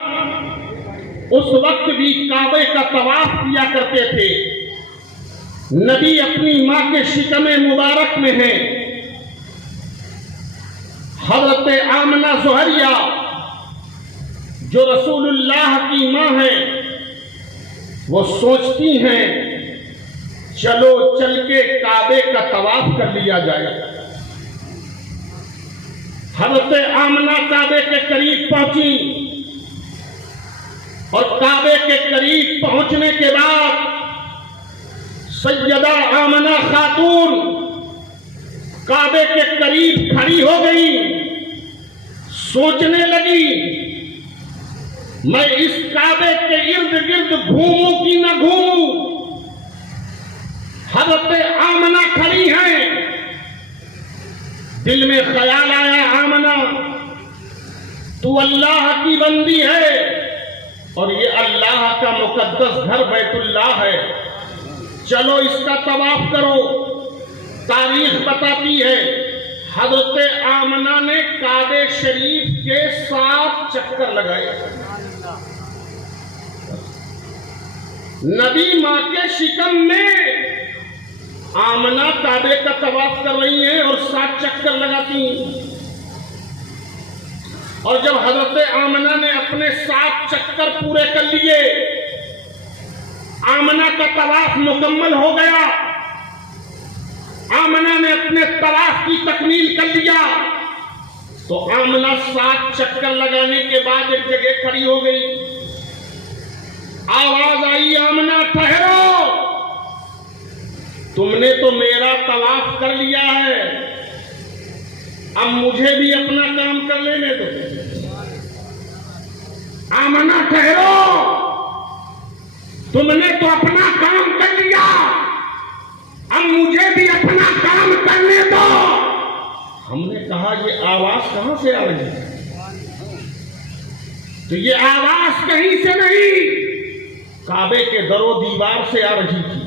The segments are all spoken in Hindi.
उस वक्त भी काबे का तवाफ किया करते थे। नबी अपनी माँ के शिकमे मुबारक में हैं। हजरत आमना ज़ुहरिया जो रसूलुल्लाह की माँ है, वो सोचती हैं चलो चल के काबे का तवाफ कर लिया जाए। हजरत आमना काबे के करीब पहुंची और काबे के करीब पहुंचने के बाद सैयदा आमना खातून काबे के करीब खड़ी हो गई। सोचने लगी मैं इस काबे के इर्द गिर्द घूमूं कि न घूमूं। हजरत आमना खड़ी हैं। दिल में ख्याल आया आमना तू अल्लाह की बंदी है और ये अल्लाह का मुकद्दस घर बैतुल्लाह है, चलो इसका तवाफ करो। तारीख बताती है हजरत आमना ने काबे शरीफ के 7 चक्कर लगाए। नबी माँ के शिकम में आमना काबे का तवाफ कर रही हैं और 7 चक्कर लगाती हैं। और जब हजरत आमना ने अपने 7 चक्कर पूरे कर लिए, आमना का तवाफ मुकम्मल हो गया। आमना ने अपने तवाफ की तकमील कर लिया तो आमना 7 चक्कर लगाने के बाद एक जगह खड़ी हो गई। आवाज आई आमना ठहरो, तुमने तो मेरा तवाफ कर लिया है, अब मुझे भी अपना काम कर लेने दो। आमना ठहरो, तुमने तो अपना काम कर लिया, अब मुझे भी अपना काम करने दो। हमने कहा ये आवाज कहां से आ रही है? तो ये आवाज कहीं से नहीं, काबे के दरो दीवार से आ रही थी।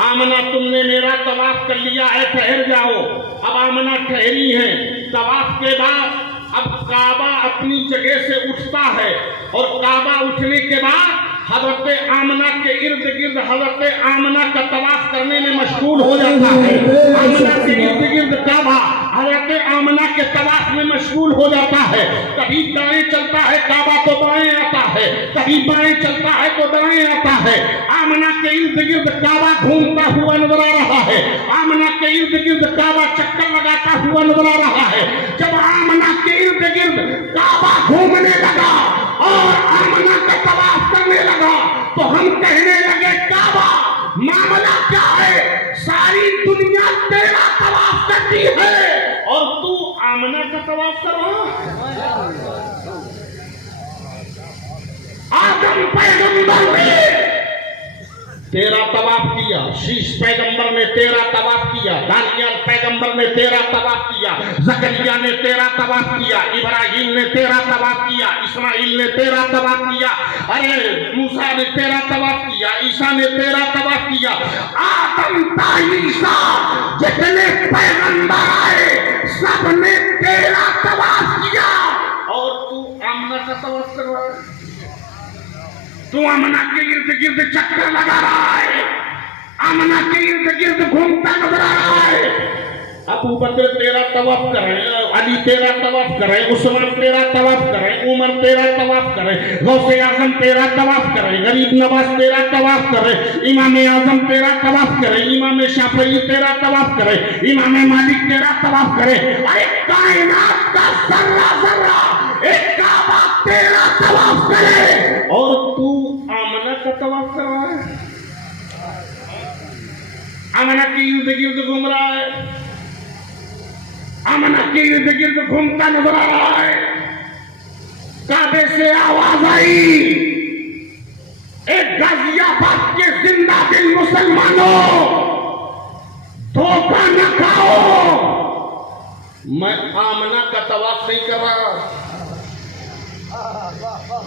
आमना तुमने मेरा तवाफ कर लिया है, ठहर जाओ। अब आमना ठहरी है। तवाफ के बाद अब काबा अपनी जगह से उठता है और काबा उठने के बाद हजरत आमना के इर्द गिर्द हजरत आमना का तवाफ करने में मशगूल हो जाता है। आमना के इर्द गिर्द काबा हजरत आमना के तवाफ में मशगूल हो जाता है। कभी दाएं चलता है काबा तो बाएं आता है, कभी बाएं चलता है तो दाएं आता है। आमना के इर्द गिर्द काबा घूमता हुआ नजर आ रहा है। आमना के इर्द गिर्द काबा चक्कर लगाता हुआ नजर आ रहा है। जब आमना के इर्द गिर्द काबा घूमने लगा और आमना का तवाफ करने लगा तो हम कहने लगे काबा मामला क्या है? सारी दुनिया तेरा तवाफ करती है और तू आमना का तवाफ कर रहा। आदम पैगंबर ने तेरा तवाफ किया, शीश पैगंबर ने तेरा तवाफ किया, दानियल पैगंबर ने तेरा तवाफ किया, जकरिया ने तेरा तवाफ किया, इब्राहिम ने तेरा तवाफ किया, इस्माइल ने तेरा तवाफ किया, अरे मूसा ने तेरा तवाफ किया, ईसा ने तेरा तवाफ किया। आदम ता ईसा जितने पैगंबर आए सबने तेरा तवाफ किया और तू आमना का तवाफ कर रहा है। तू आमना के इर्द गिर्द चक्कर लगा रहा है, आमना के इर्द गिर्द घूमता नजर आ रहा है। अबू बकर तेरा तवाफ करे, अली तेरा तवाफ करे, उस्मान तेरा तवाफ करे, उमर तेरा तवाफ करे, गौसे आजम तेरा तवाफ करे, गरीब नवाज तेरा तवाफ करे, इमाम आजम तेरा तवाफ करे, इमाम शाफई तेरा तवाफ करे, इमाम मालिक तेरा तवाफ करे। अरे कायनात का जर्रा जर्रा एक काबा तेरा तवाफ करे और तू आमना का तवाफ कर रहा है। आमना के इर्द गिर्द घूम रहा है, आमना के इर्द गिर्द घूमता नजर आ रहा है। काबे से आवाज आई, एक गाजियाबाद के जिंदा दिल मुसलमानों, धोखा न खाओ, मैं आमना का तवाफ नहीं कर रहा,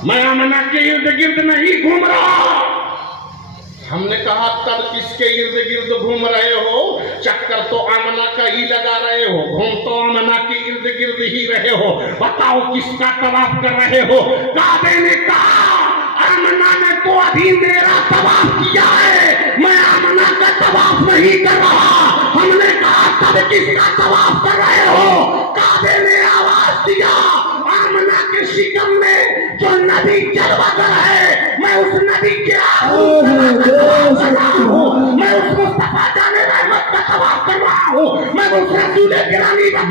मैं आमना के इर्द गिर्द नहीं घूम रहा। हमने कहा तब किसके इर्द गिर्द घूम रहे हो? चक्कर तो आमना का ही लगा रहे हो, घूम तो आमना के इर्द गिर्द ही रहे हो, बताओ किसका तवाफ कर रहे हो? काबे ने कहा आमना ने तो अभी मेरा तवाफ किया है, मैं आमना का तवाफ नहीं कर रहा। हमने कहा तब किसका तवाफ कर रहे हो? काबे ने आवाज दिया आमना के शिकम में जो नदी जलवागर है, मैं उस नदी के मैं उस मुस्तफा जाने रहमत का तवाफ कर रहा हूँ, मैं उस रसूल गिरानी का